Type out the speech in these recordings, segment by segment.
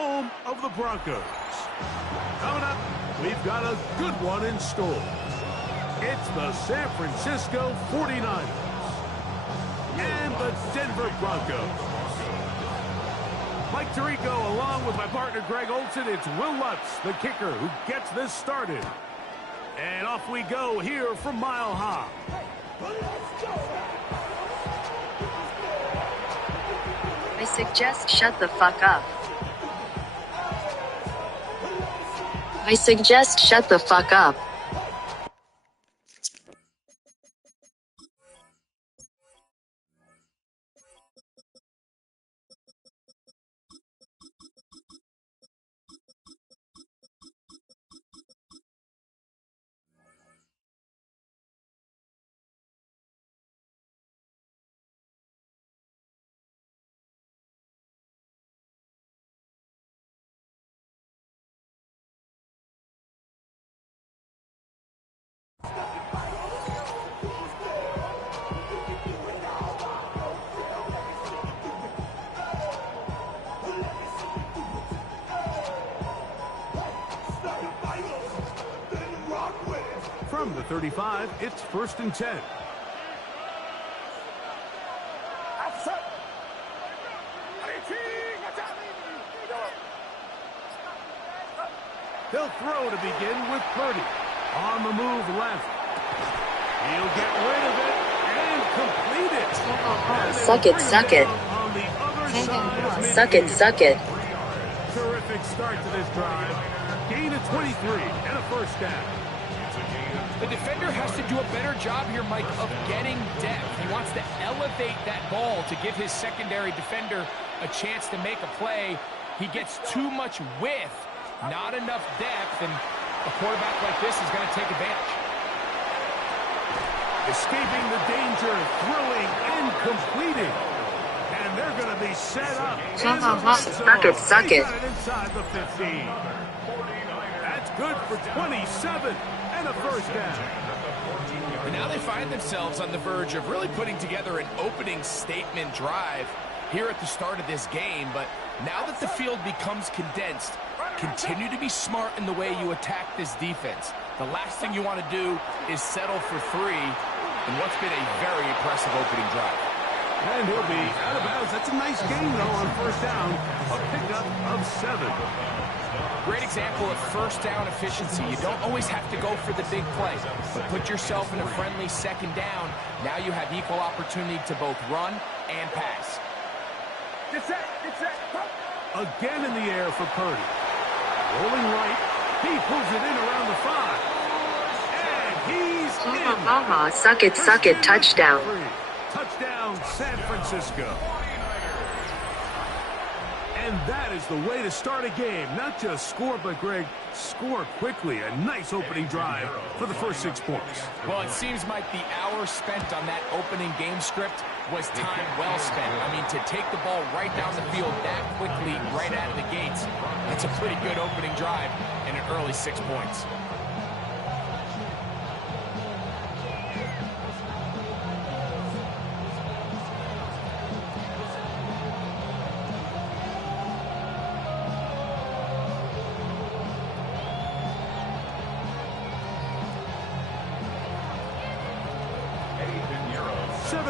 home of the Broncos. Coming up, we've got a good one in store. It's the San Francisco 49ers and the Denver Broncos. Mike Tirico along with my partner Greg Olson. It's Will Lutz, the kicker, who gets this started. And off we go here from Mile High. I suggest shut the fuck up. I suggest shut the fuck up. From the 35, it's 1st and 10. He'll throw to begin with Purdy. On the move left. He'll get rid of it and complete it. Suck it, suck it. Suck it, suck it. Terrific start to this drive. Gain of 23 and a 1st down. The defender has to do a better job here, Mike, of getting depth. He wants to elevate that ball to give his secondary defender a chance to make a play. He gets too much width, not enough depth, and a quarterback like this is going to take advantage. Escaping the danger, throwing and completing. And they're going to be set up. Suck it, suck it. Inside the 15. That's good for 27. And a 1st down. And now they find themselves on the verge of really putting together an opening statement drive here at the start of this game. But now that the field becomes condensed, continue to be smart in the way you attack this defense. The last thing you want to do is settle for 3 in what's been a very impressive opening drive. And he'll be out of bounds. That's a nice gain, though, on 1st down. A pickup of 7. Great example of 1st down efficiency. You don't always have to go for the big play, but put yourself in a friendly 2nd down. Now you have equal opportunity to both run and pass. Again in the air for Purdy. Rolling right. He pulls it in around the 5. And he's in. Suck it, suck it, touchdown. Touchdown, San Francisco. And that is the way to start a game. Not just score, but, Greg, score quickly. A nice opening drive for the first 6 points. Well, it seems like the hour spent on that opening game script was time well spent. I mean, to take the ball right down the field that quickly, right out of the gates, that's a pretty good opening drive and an early 6 points.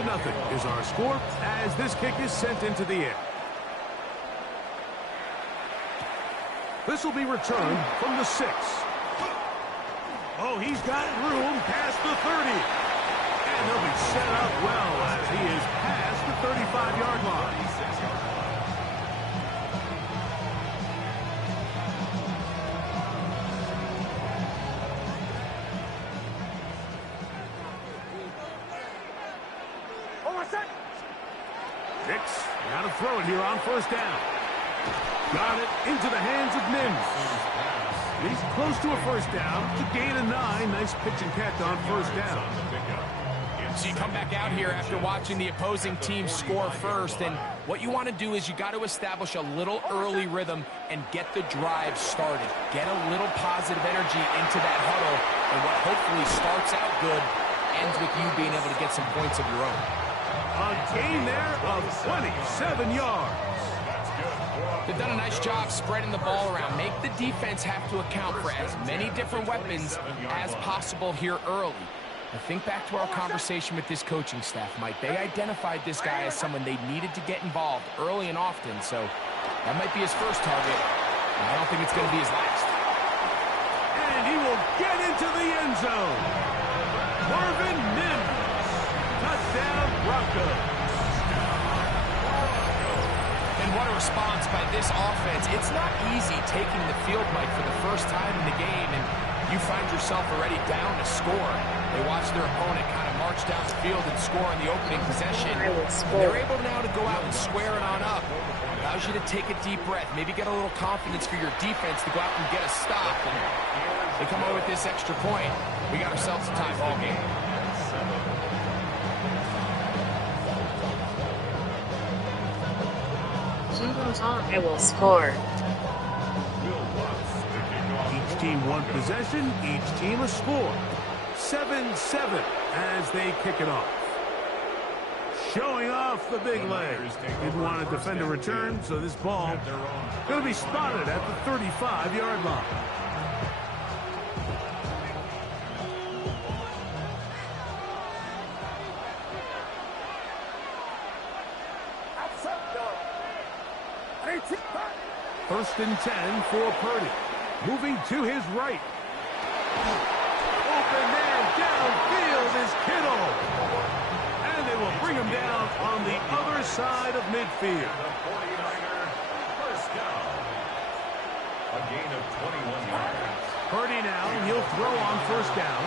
Nothing is our score as this kick is sent into the air. This will be returned from the 6. Oh, he's got room past the 30. And he'll be set up well as he is past the 35-yard line. Now to throw it here on 1st down. Got it into the hands of Mims. He's close to a 1st down to gain a 9. Nice pitch and catch on 1st down. So you come back out here after watching the opposing team score first, and what you want to do is you got to establish a little early rhythm and get the drive started. Get a little positive energy into that huddle, and what hopefully starts out good ends with you being able to get some points of your own. A gain there of 27 yards. They've done a nice job spreading the ball around. Make the defense have to account for as many different weapons as possible here early. I think back to our conversation with this coaching staff, Mike. They identified this guy as someone they needed to get involved early and often, so that might be his first target. I don't think it's going to be his last. And he will get into the end zone. Marvin Mims. Touchdown, Broncos. And what a response by this offense. It's not easy taking the field, Mike, for the first time in the game, and you find yourself already down to score. They watch their opponent kind of march down the field and score in the opening possession. They're able now to go out and square it on up. Allows you to take a deep breath, maybe get a little confidence for your defense to go out and get a stop. And they come away with this extra point. We got ourselves a tie ball game. I will score. Each team one possession, each team a score. 7-7 as they kick it off. Showing off the big legs. Didn't want to defend a return, so this ball going to be spotted at the 35-yard line. First and 10 for Purdy. Moving to his right. Open man downfield is Kittle. And they will bring him down on the other side of midfield. First down. A gain of 21 yards. Purdy now, he'll throw on first down.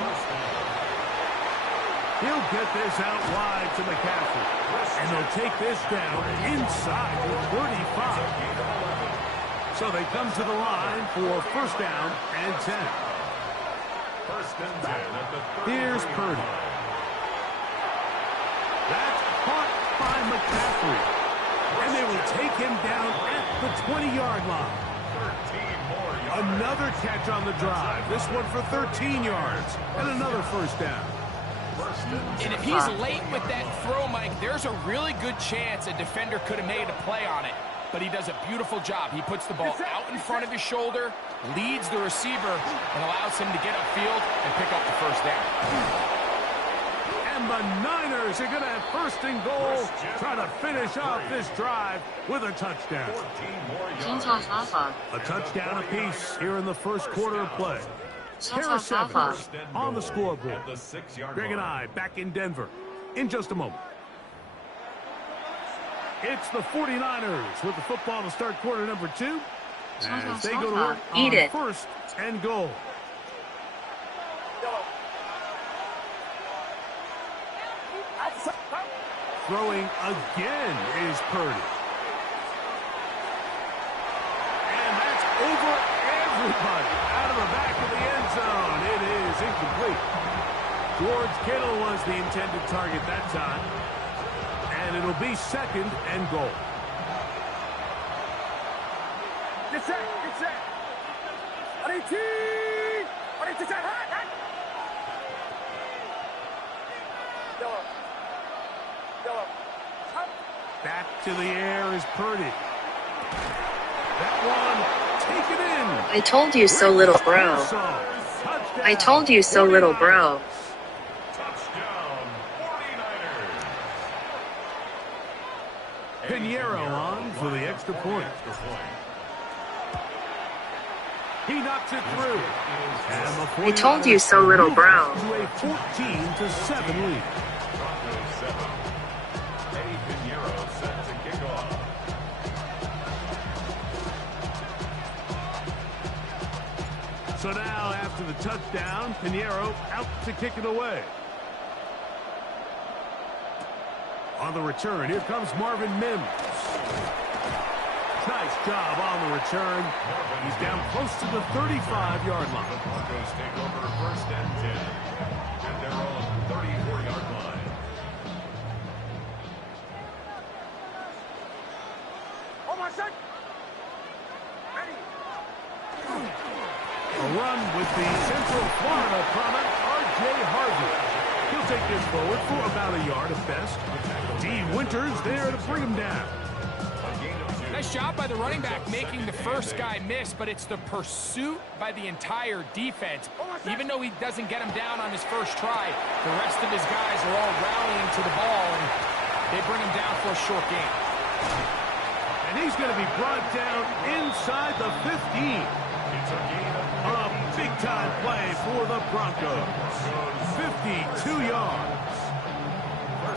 He'll get this out wide to McCaffrey. And they'll take this down inside the 35. So they come to the line for first down and 10. First and 10 at the 30. Here's Purdy. That's caught by McCaffrey. And they will take him down at the 20-yard line. 13 more yards. Another catch on the drive. This one for 13 yards. And another first down. And if he's late with that throw, Mike, there's a really good chance a defender could have made a play on it. But he does a beautiful job. He puts the ball out in front of his shoulder, leads the receiver, and allows him to get upfield and pick up the first down. And the Niners are going to have first and goal, try to finish off this drive with a touchdown. 14 more yards. 中场发法， A touchdown apiece here in the first quarter of play. 中场发法。 On the scoreboard. At the 6-yard Greg and I back in Denver in just a moment. It's the 49ers with the football to start quarter number 2. As they go to work Eat on it. first and goal. Throwing again is Purdy. And that's over everybody out of the back of the end zone. It is incomplete. George Kittle was the intended target that time. And it'll be second and goal. Get set, get set. Back to the air is Purdy. That one taken in. I told you so, little bro. I told you so, little bro. Touchdown, 49ers. Pinheiro on for the extra point. He knocks it through. And the I told you so, little bro. to a 14-7 lead. Broncos 7. Eddie Pinheiro set to kick off. So now, after the touchdown, Pinheiro out to kick it away. On the return, here comes Marvin Mims. Nice job on the return. He's down close to the 35-yard line. The Broncos take over first and 10 at their own 34-yard line. Oh my son. Ready. A run with the Central Florida product, R.J. Harvey. He'll take this forward for about a yard at best. D. Winters there to bring him down. A gain of 2. Nice job by the running back making the first guy miss, but it's the pursuit by the entire defense. Even though he doesn't get him down on his first try, the rest of his guys are all rallying to the ball, and they bring him down for a short gain. And he's going to be brought down inside the 15. A big-time play for the Broncos. 52 yards.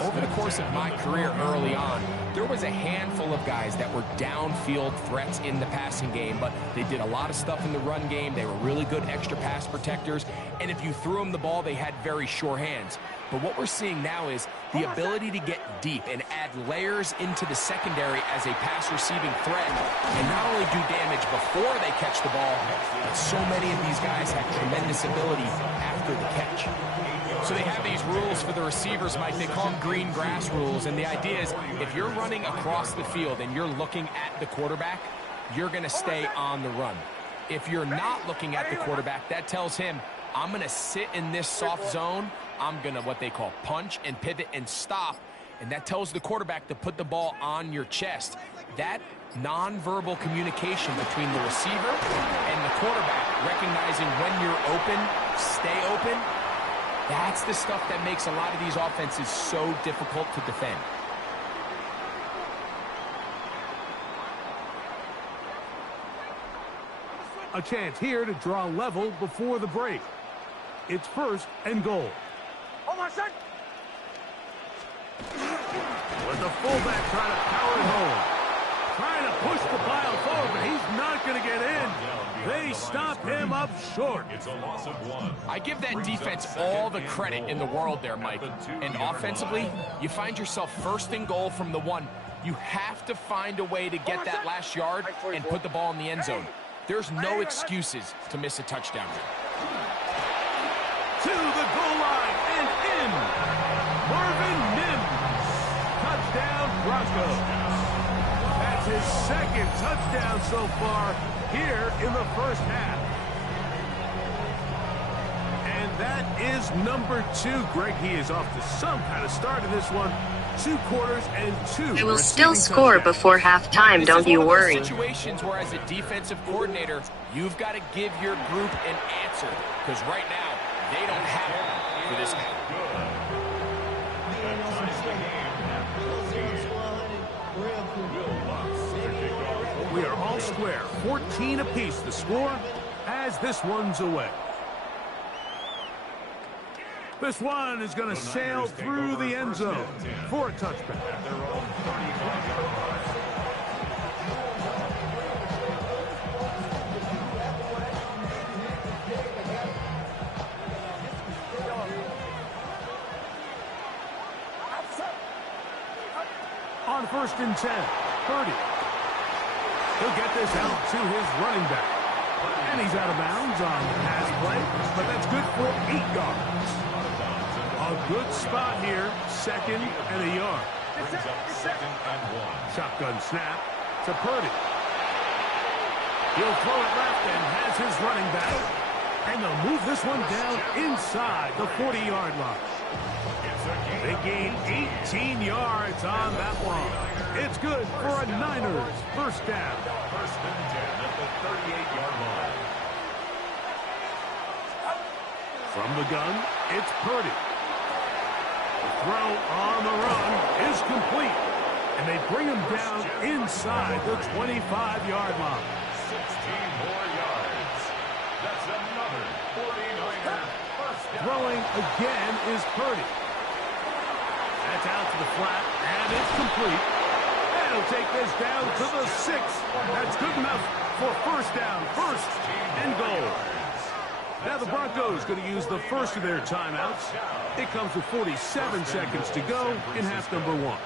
Over the course of my career early on, there was a handful of guys that were downfield threats in the passing game, but they did a lot of stuff in the run game. They were really good extra pass protectors, and if you threw them the ball, they had very sure hands. But what we're seeing now is the ability to get deep and add layers into the secondary as a pass-receiving threat, and not only do damage before they catch the ball, but so many of these guys have tremendous ability after the catch. So they have these rules for the receivers, Mike. They call them green grass rules, and the idea is if you're running across the field and you're looking at the quarterback, you're going to stay on the run. If you're not looking at the quarterback, that tells him, I'm going to sit in this soft zone. I'm going to what they call punch and pivot and stop, and that tells the quarterback to put the ball on your chest. That nonverbal communication between the receiver and the quarterback, recognizing when you're open, stay open, that's the stuff that makes a lot of these offenses so difficult to defend. A chance here to draw level before the break. It's 1st and goal. Oh, my son! With the fullback trying to power it home. Trying to push the pile forward, but he's not going to get in. They stop him up short. It's a loss of 1. I give that defense all the credit in the world there, Mike. And offensively, you find yourself 1st and goal from the 1. You have to find a way to get that last yard and put the ball in the end zone. There's no excuses to miss a touchdown. To the goal line and in. Marvin Mims. Touchdown Broncos. That's his 2nd touchdown so far here in the first half. And that is number 2. Greg, he is off to some kind of start in this one. 2 quarters and 2. I will still score before halftime, don't you worry. Situations where as a defensive coordinator, you've got to give your group an answer, because right now they don't have it for this game. We are all square. 14 apiece the score as this one's away. This one is going to sail through the end zone for a touchback. On 1st and 10, Purdy. He'll get this out to his running back. And he's out of bounds on the pass play, but that's good for 8 yards. A good spot here, 2nd and a yard. Shotgun snap to Purdy. He'll throw it left and has his running back. And they'll move this one down inside the 40-yard line. They gain 18 yards on that one. It's good for a Niners first down. 1st and 10 at the 38-yard line. From the gun, it's Purdy. The throw on the run is complete. And they bring him down inside the 25-yard line. 16 more yards. That's another 49er first down. Throwing again is Purdy. That's out to the flat, and it's complete. And he'll take this down to the 6. That's good enough for first down, 1st and goal. Now the Broncos going to use the first of their timeouts. It comes with 47 seconds to go in half number 1.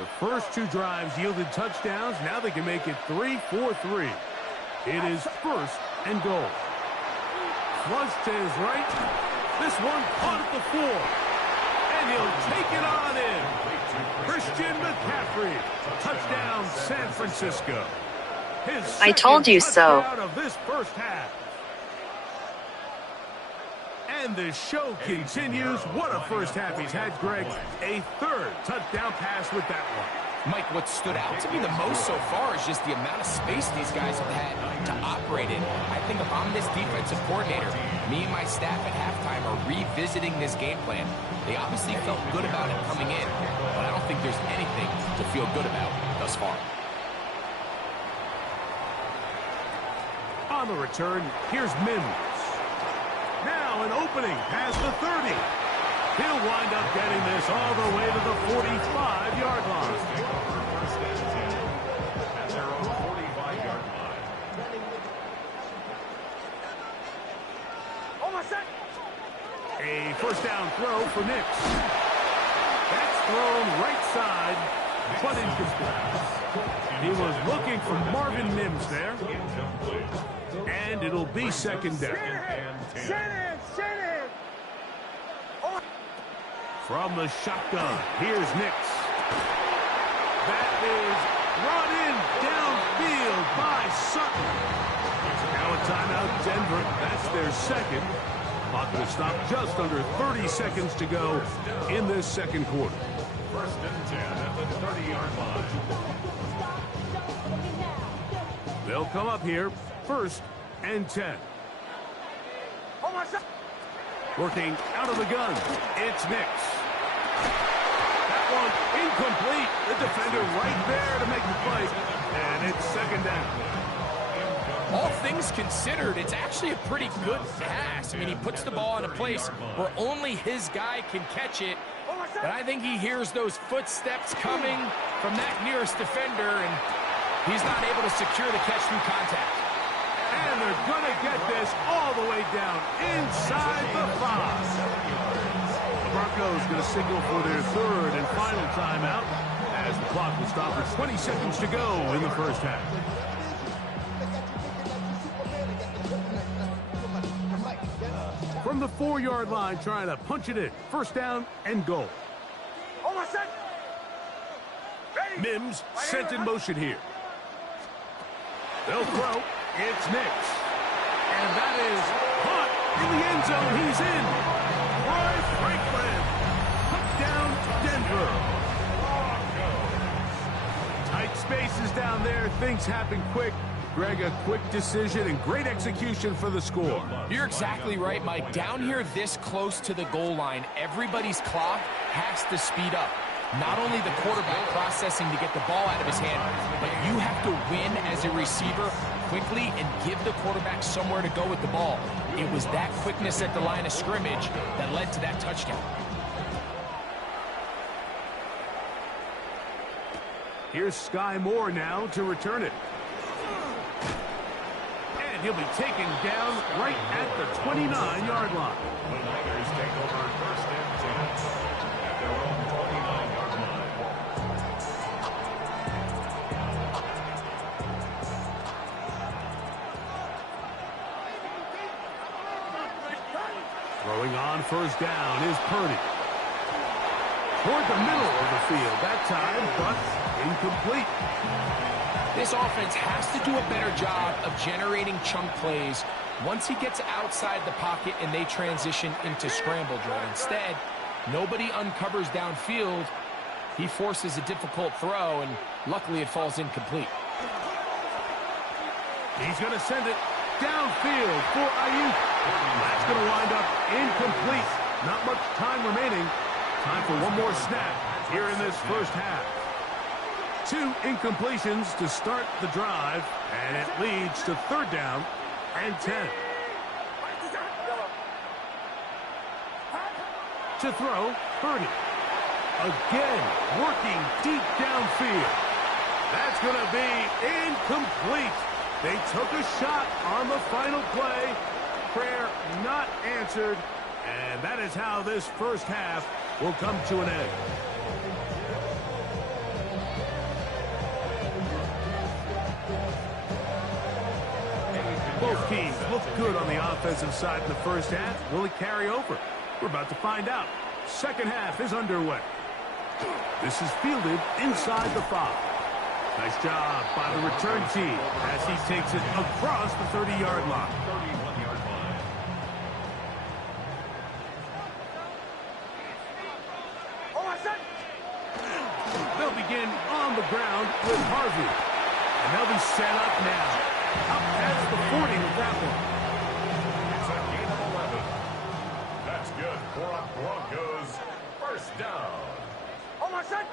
The first 2 drives yielded touchdowns. Now they can make it 3-4-3. It is 1st and goal. Flush to his right. This one caught at the 4. And he'll take it on in. Christian McCaffrey. Touchdown, San Francisco. His I told you so. touchdown of this first half. And the show continues. What a first half he's had, Greg. A 3rd touchdown pass with that one. Mike, what stood out to me the most so far is just the amount of space these guys have had to operate in. I think if I'm this defensive coordinator, me and my staff at halftime are revisiting this game plan. They obviously felt good about it coming in, but I don't think there's anything to feel good about thus far. On the return, here's Mims. Now an opening past the 30. He'll wind up getting this all the way to the 45-yard line. First and 10 at their own 45-yard line. A first down throw for Nix. That's thrown right side, but incomplete. He was looking for Marvin Mims there. And it'll be second down. From the shotgun, here's Nix. That is brought in downfield by Sutton. Now a timeout, Denver. That's their second. Clock will stop just under 30 seconds to go in this second quarter. First and 10 at the 30-yard line. They'll come up here, first and 10. Working out of the gun, it's Nix. That one incomplete. The defender right there to make the play, and it's second down. All things considered, it's actually a pretty good pass. I mean, he puts the ball in a place where only his guy can catch it. But I think he hears those footsteps coming from that nearest defender, and he's not able to secure the catch through contact. And they're going to get this all the way down inside the 5. The Broncos going to signal for their third and final timeout as the clock will stop with 20 seconds to go in the first half. From the 4-yard line, trying to punch it in. First down and goal. Mims sent in motion here. They'll throw. It's Nix. And that is caught in the end zone. He's in. Roy Franklin. Touchdown, Denver. Tight spaces down there. Things happen quick. Greg, a quick decision and great execution for the score. You're exactly right, Mike. Down here this close to the goal line, everybody's clock has to speed up. Not only the quarterback processing to get the ball out of his hand, but you have to win as a receiver quickly and give the quarterback somewhere to go with the ball. It was that quickness at the line of scrimmage that led to that touchdown. Here's Sky Moore now to return it. And he'll be taken down right at the 29-yard line. The Niners take over first and 10 at their own 29-yard line. Throwing on first down is Purdy. Toward the middle of the field that time, but incomplete. This offense has to do a better job of generating chunk plays once he gets outside the pocket and they transition into scramble drill. Instead, nobody uncovers downfield. He forces a difficult throw, and luckily it falls incomplete. He's going to send it downfield for Ayuk. That's going to wind up incomplete. Not much time remaining. Time for one more snap here in this first half. 2 incompletions to start the drive, and it leads to third down and 10. To throw, Purdy. Again, working deep downfield. That's going to be incomplete. They took a shot on the final play. Prayer not answered, and that is how this first half will come to an end. Both teams look good on the offensive side in the first half. Will it carry over? We're about to find out. Second half is underway. This is fielded inside the 5. Nice job by the return team as he takes it across the 30-yard line. 31-yard line. They'll begin on on the ground with Harvey. And they'll be set up now. Up past the 40 with that one. It's a gain of 11. That's good for a Broncos first down.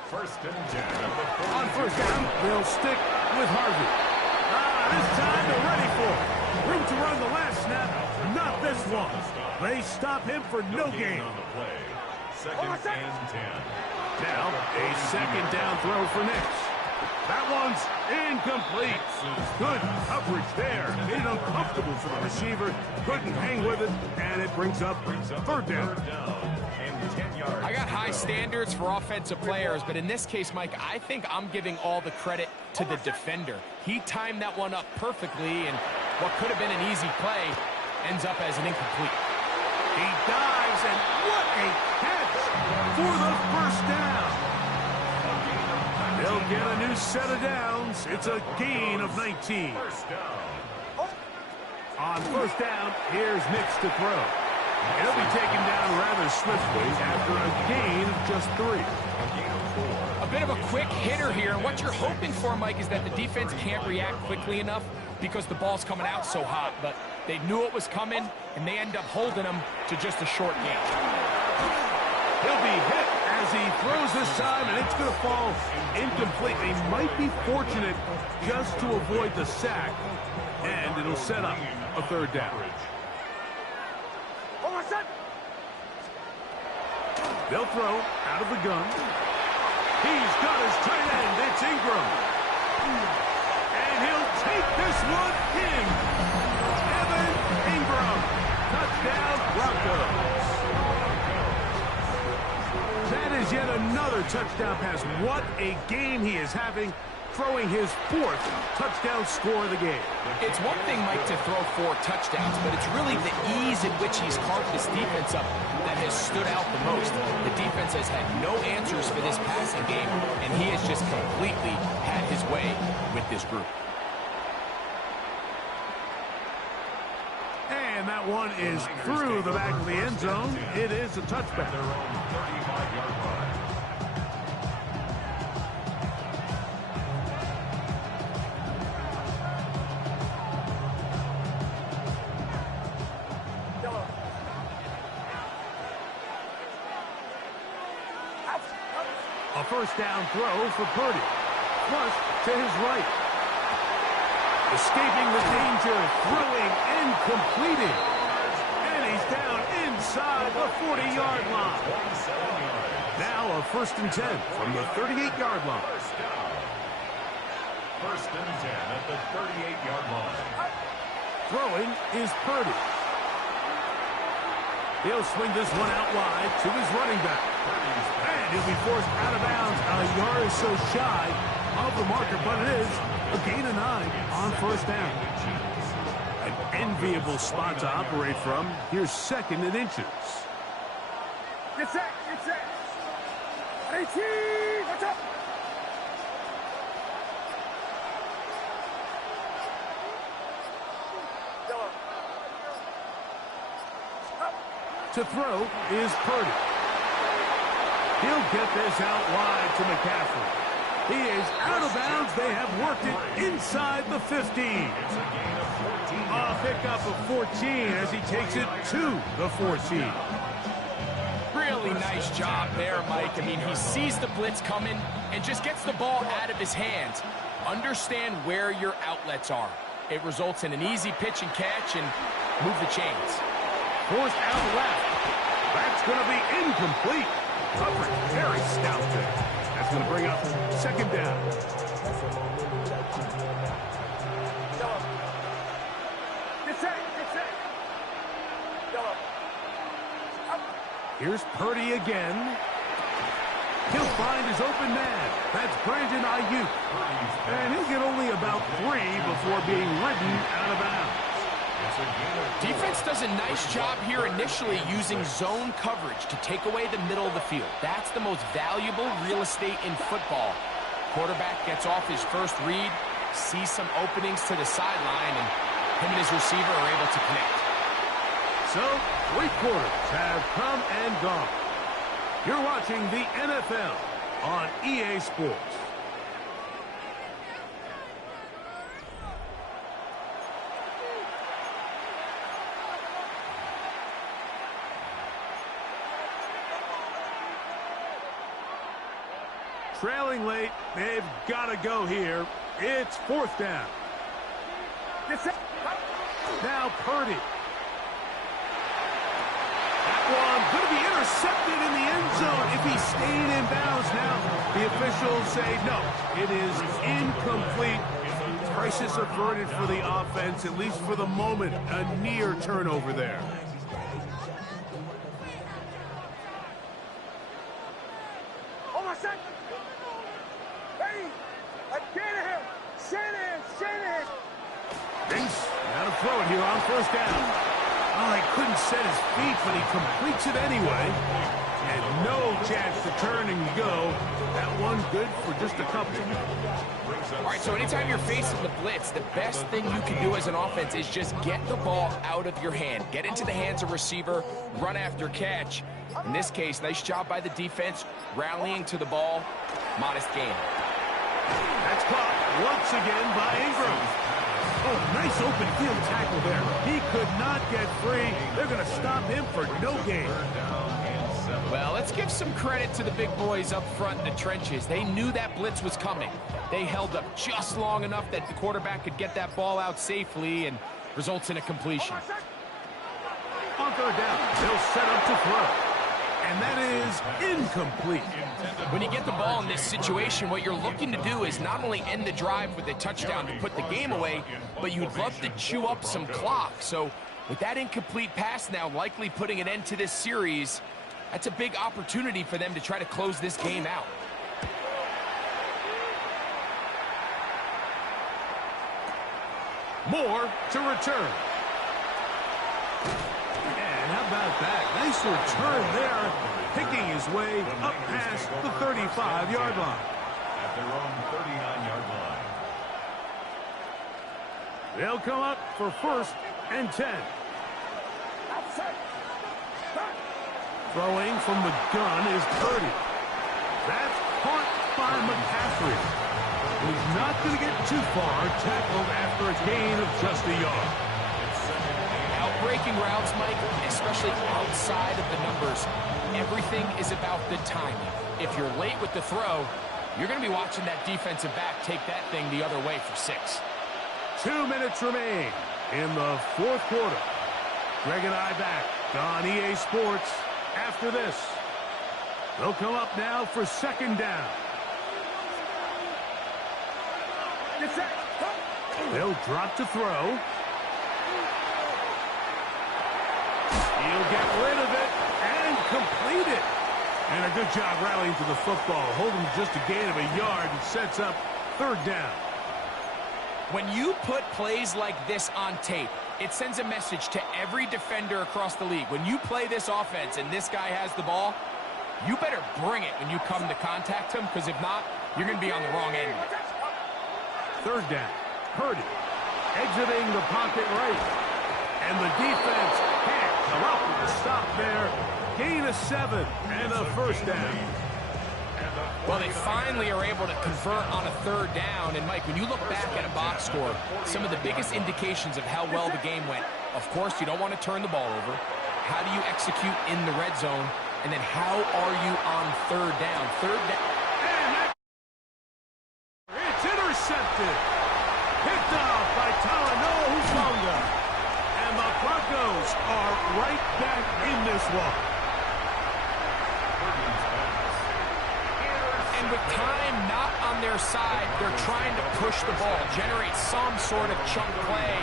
First and 10 at the 40. On first down, they'll stick with Harvey. This time they're ready for it. Room to run the last snap, not this one. They stop him for no gain. On the play. Second and 10. Now, a second down throw for Nix. That one's incomplete. Good coverage there. Made it uncomfortable for the receiver. Couldn't hang with it, and it brings up third down. And 10 yards. I got high standards for offensive players, but in this case, Mike, I think I'm giving all the credit to the defender. He timed that one up perfectly, and what could have been an easy play ends up as an incomplete. He dives, and what a catch for the first down. They'll get a new set of downs. It's a gain of 19. First down. On first down, here's Nix to throw. He'll be taken down rather swiftly after a gain of just 3. A bit of a quick hitter here, and what you're hoping for, Mike, is that the defense can't react quickly enough because the ball's coming out so hot, but they knew it was coming, and they end up holding him to just a short gain. He'll be hit as he throws this time, and it's going to fall incomplete. They might be fortunate just to avoid the sack, and it'll set up a third down. They'll throw out of the gun. He's got his tight end. It's Ingram. And he'll take this one in. Evan Ingram. Touchdown, Broncos. That is yet another touchdown pass. What a game he is having, throwing his 4th touchdown score of the game. It's one thing, Mike, to throw 4 touchdowns, but it's really the ease in which he's carved this defense up that has stood out the most. The defense has had no answers for this passing game, and he has just completely had his way with this group. And that one is through the back of the end zone. It is a touchback. Their own 35-yard line. A first down throw for Purdy. Flush to his right. Escaping the danger, throwing and completing. And he's down inside the 40-yard line. Now a first and 10 from the 38-yard line. First and 10 at the 38-yard line. Throwing is Purdy. He'll swing this one out wide to his running back. And he'll be forced out of bounds a yard or so shy of the marker, but it is a gain of 9 on first down. An enviable spot to operate from. Here's second and inches. Get set, get set. 18, watch out. To throw is Purdy. He'll get this out wide to McCaffrey. He is out of bounds. They have worked it inside the 15. A pickup of 14 as he takes it to the 14. Really nice job there, Mike. I mean, he sees the blitz coming and just gets the ball out of his hands. Understand where your outlets are. It results in an easy pitch and catch and move the chains. Forced out left. That's going to be incomplete. Coverage very stout there. That's going to bring up second down. Get set, get set. Here's Purdy again. He'll find his open man. That's Brandon Ayuk. And he'll get only about 3 before being ridden out of bounds. Defense does a nice job here initially using zone coverage to take away the middle of the field. That's the most valuable real estate in football. Quarterback gets off his first read, sees some openings to the sideline, and him and his receiver are able to connect. So, 3 quarters have come and gone. You're watching the NFL on EA Sports. Trailing late, they've got to go here. It's fourth down. Now Purdy. That one going to be intercepted in the end zone if he stayed in bounds. Now the officials say no, it is incomplete. Crisis averted for the offense, at least for the moment. A near turnover there. Now to throw it here on first down. Oh, he couldn't set his feet, but he completes it anyway. And no chance to turn and go. That one good for just a couple. All right, so anytime you're facing the blitz, the best thing you can do as an offense is just get the ball out of your hand. Get into the hands of receiver, run after catch. In this case, nice job by the defense, rallying to the ball. Modest gain. That's caught once again by Ingram. Oh, nice open field tackle there. He could not get free. They're going to stop him for no gain. Well, let's give some credit to the big boys up front in the trenches. They knew that blitz was coming. They held up just long enough that the quarterback could get that ball out safely and results in a completion. On third down, they'll set up to throw. And that is incomplete. When you get the ball in this situation, what you're looking to do is not only end the drive with a touchdown to put the game away, but you'd love to chew up some clock. So with that incomplete pass now likely putting an end to this series, that's a big opportunity for them to try to close this game out. More to return. And how about that? Nice return there, picking his way up past the 35-yard line. At their own 39-yard line. They'll come up for first and 10. Throwing from the gun is Purdy. That's caught by McCaffrey. He's not going to get too far, tackled after a gain of just a yard. Breaking routes, Mike, especially outside of the numbers, everything is about the timing. If you're late with the throw, you're going to be watching that defensive back take that thing the other way for 6. 2 minutes remain in the fourth quarter. Greg and I back on EA Sports after this. They'll come up now for second down. They'll drop to throw. He'll get rid of it and complete it. And a good job rallying to the football. Holding just a gain of a yard and sets up third down. When you put plays like this on tape, it sends a message to every defender across the league. When you play this offense and this guy has the ball, you better bring it when you come to contact him, because if not, you're going to be on the wrong end. Third down. Purdy exiting the pocket right. And the defense can't come up with a stop there. Gain of 7 and a first down. Well, they finally are able to convert on a third down. And, Mike, when you look back at a box score, some of the biggest indications of how well the game went, of course, you don't want to turn the ball over. How do you execute in the red zone? And then how are you on third down? Third down. It's intercepted. Picked off by Talanoa Hufanga. And the Broncos are right back in this one. And with time not on their side, they're trying to push the ball, generate some sort of chunk play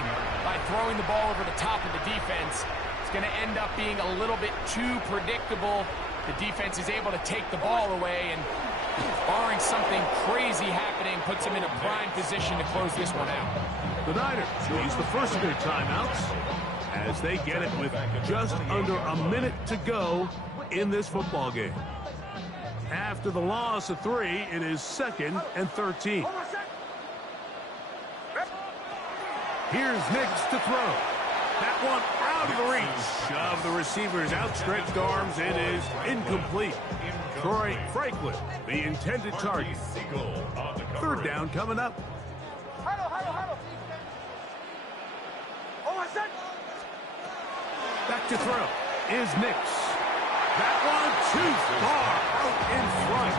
by throwing the ball over the top of the defense. It's going to end up being a little bit too predictable. The defense is able to take the ball away, and barring something crazy happening, puts them in a prime position to close this one out. The Niners use the first of their timeouts as they get it with just under a minute to go in this football game. After the loss of 3, it is 2nd and 13. Here's Nix to throw. That one out of the reach of the receiver's outstretched arms. It is incomplete. Troy Franklin, the intended target. Third down coming up. Back to throw is Nix. That one too far out in front.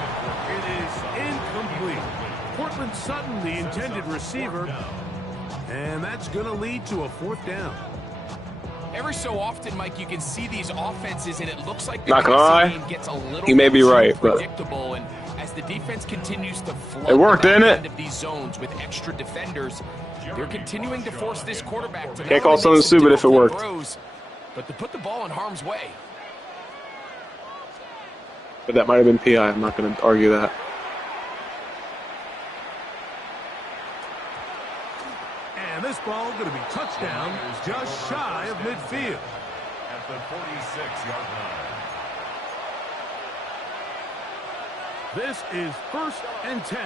It is incomplete. Cortland Sutton, the intended receiver. And that's going to lead to a 4th down. Every so often, Mike, you can see these offenses, and it looks like the Not gonna lie, game gets a little he may be right, but predictable. And as the defense continues to flood it worked, the back didn't end it? of these zones with extra defenders, they're continuing to force this quarterback to Can't call something stupid if it worked. throws, but to put the ball in harm's way. But that might have been PI. I'm not going to argue that. And this ball going to be touchdown just shy of midfield. At the 46-yard line. This is 1st and 10.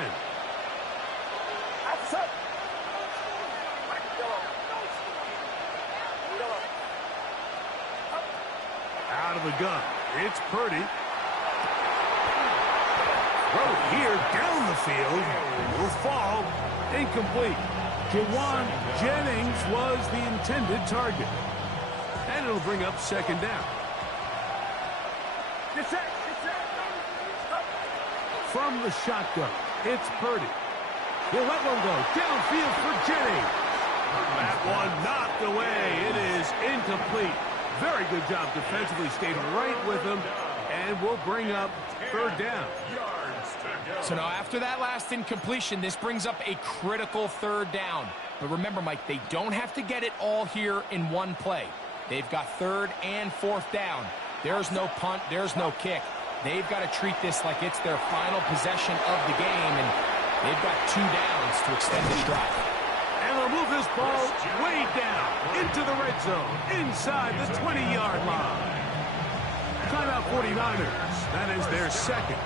Out of the gun. It's Purdy. Throw here down the field. Will fall. Incomplete. Jawan Jennings was the intended target. And it'll bring up 2nd down. From the shotgun, it's Purdy. He'll let one go. Downfield for Jennings. That one knocked away. It is incomplete. Very good job defensively. Stayed right with him. And we'll bring up 3rd down. So now after that last incompletion, this brings up a critical 3rd down. But remember, Mike, they don't have to get it all here in one play. They've got 3rd and 4th down. There's no punt. There's no kick. They've got to treat this like it's their final possession of the game, and they've got 2 downs to extend this drive. And they'll move this ball way down into the red zone, inside the 20-yard line. Timeout 49ers. That is their 2nd.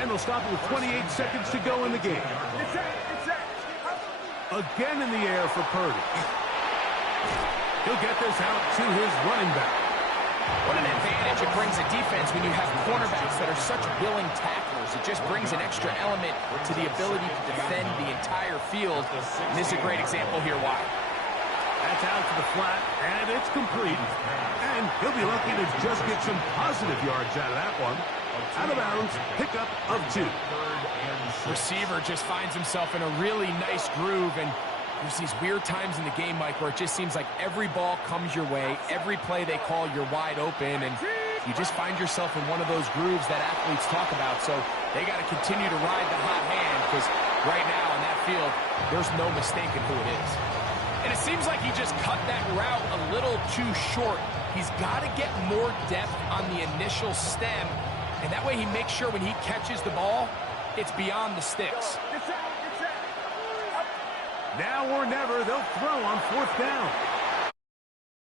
And they'll stop it with 28 seconds to go in the game. Again in the air for Purdy. He'll get this out to his running back. What an advantage it brings a defense when you have cornerbacks that are such willing tacklers. It just brings an extra element to the ability to defend the entire field. And this is a great example here why. That's out to the flat, and it's complete. And he'll be lucky to just get some positive yards out of that one. Out of bounds, pickup of 2. Receiver just finds himself in a really nice groove, and there's these weird times in the game, Mike, where it just seems like every ball comes your way, every play they call, you're wide open, and you just find yourself in one of those grooves that athletes talk about. So they got to continue to ride the hot hand, because right now on that field, there's no mistaking who it is. And it seems like he just cut that route a little too short. He's got to get more depth on the initial stem, and that way he makes sure when he catches the ball, it's beyond the sticks. Now or never, they'll throw on 4th down.